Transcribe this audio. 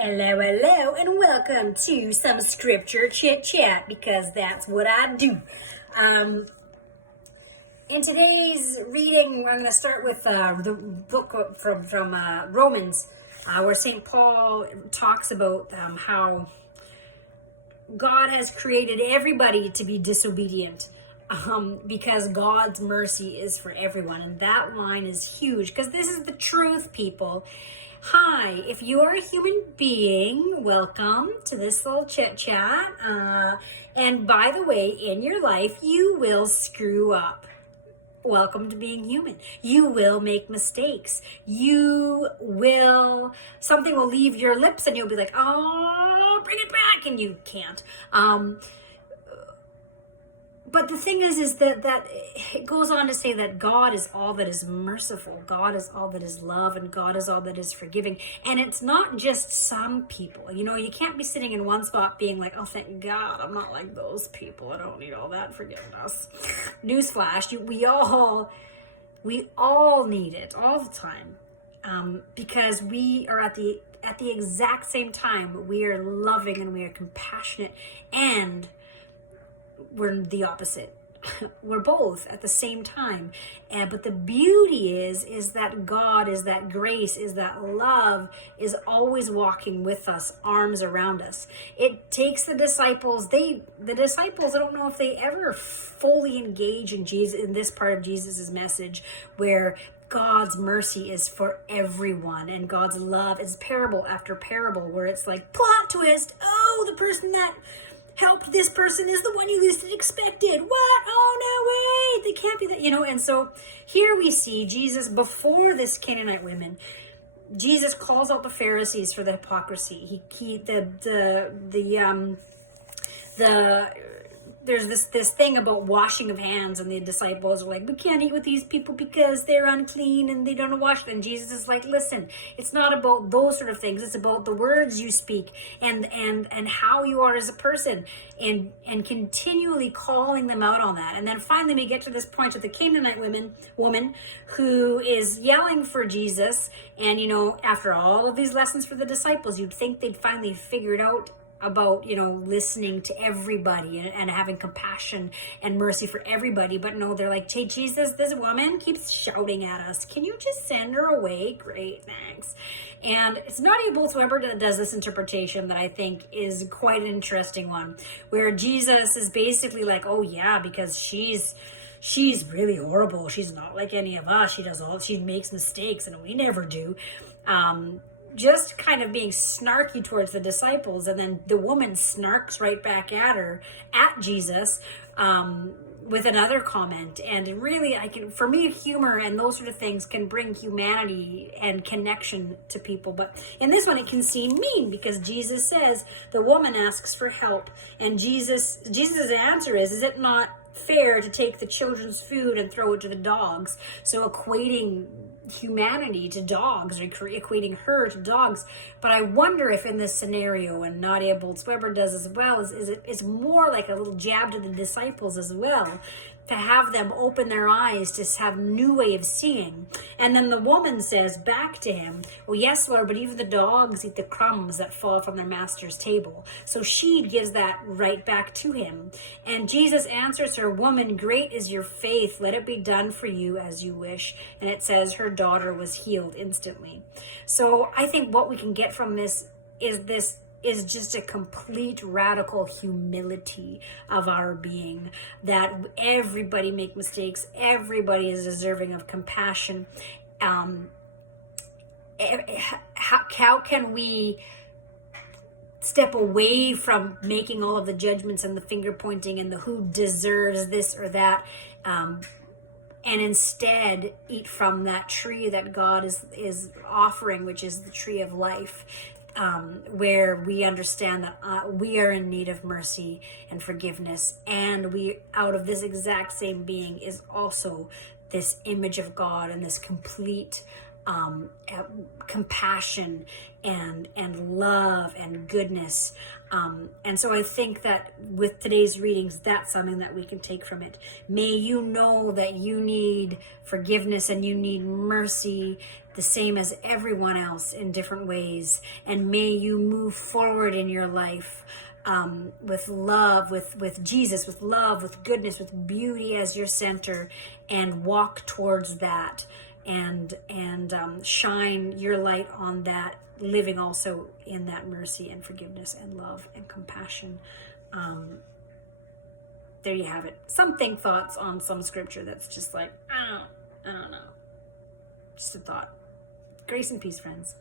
Hello, hello, and welcome to some scripture chit chat because that's what I do. In today's reading, I'm going to start with the book from Romans, where St. Paul talks about how God has created everybody to be disobedient. Because God's mercy is for everyone. And that line is huge because this is the truth, people. Hi, if you are a human being, welcome to this little chit chat. And by the way, in your life, you will screw up. Welcome to being human. You will make mistakes. Something will leave your lips and you'll be like, oh, bring it back. And you can't. But the thing is that it goes on to say that God is all that is merciful. God is all that is love, and God is all that is forgiving. And it's not just some people. You know, you can't be sitting in one spot being like, oh, thank God, I'm not like those people. I don't need all that forgiveness. Newsflash, we all need it all the time. Because we are at the exact same time, we are loving and we are compassionate, and we're the opposite. We're both at the same time. But the beauty is that God, is that grace, is that love, is always walking with us, arms around us. It takes the disciples, I don't know if they ever fully engage in Jesus, in this part of Jesus's message, where God's mercy is for everyone and God's love is parable after parable, where it's like, plot twist, oh, the person that helped this person is the one you least expected. What? Oh, no, wait, they can't be that, and so here we see Jesus before this Canaanite woman. Jesus calls out the Pharisees for the hypocrisy. There's this thing about washing of hands, and the disciples are like, we can't eat with these people because they're unclean and they don't wash them. And Jesus is like, listen, it's not about those sort of things. It's about the words you speak and how you are as a person, and continually calling them out on that. And then finally we get to this point with the Canaanite woman who is yelling for Jesus. And, after all of these lessons for the disciples, you'd think they'd finally figured out about listening to everybody and having compassion and mercy for everybody. But no, they're like, hey, Jesus, this woman keeps shouting at us, can you just send her away? Great, thanks. And it's Nadia Bolz-Weber that does this interpretation that I think is quite an interesting one, where Jesus is basically like, oh yeah, because she's really horrible, she's not like any of us, she makes mistakes and we never do. Just kind of being snarky towards the disciples, and then the woman snarks right back at Jesus, with another comment. And really, for me, humor and those sort of things can bring humanity and connection to people. But in this one, it can seem mean because Jesus says the woman asks for help, and Jesus' answer is it not fair to take the children's food and throw it to the dogs? So equating humanity to dogs, or equating her to dogs. But I wonder if in this scenario, and Nadia Bolz-Weber does as well, it's more like a little jab to the disciples as well, to have them open their eyes to have a new way of seeing. And then the woman says back to him, well, yes, Lord, but even the dogs eat the crumbs that fall from their master's table. So she gives that right back to him. And Jesus answers her, woman, great is your faith. Let it be done for you as you wish. And it says her daughter was healed instantly. So I think what we can get from this is just a complete radical humility of our being, that everybody make mistakes, everybody is deserving of compassion. How can we step away from making all of the judgments and the finger pointing and the who deserves this or that, and instead eat from that tree that God is offering, which is the tree of life, where we understand that we are in need of mercy and forgiveness, and we, out of this exact same being, is also this image of God and this complete compassion and love and goodness. And so I think that with today's readings, that's something that we can take from it. May you know that you need forgiveness and you need mercy the same as everyone else in different ways. And may you move forward in your life with love, with Jesus, with love, with goodness, with beauty as your center, and walk towards that, and shine your light on that, living also in that mercy and forgiveness and love and compassion. There you have it. Some thoughts on some scripture that's just like, I don't know. Just a thought. Grace and peace, friends.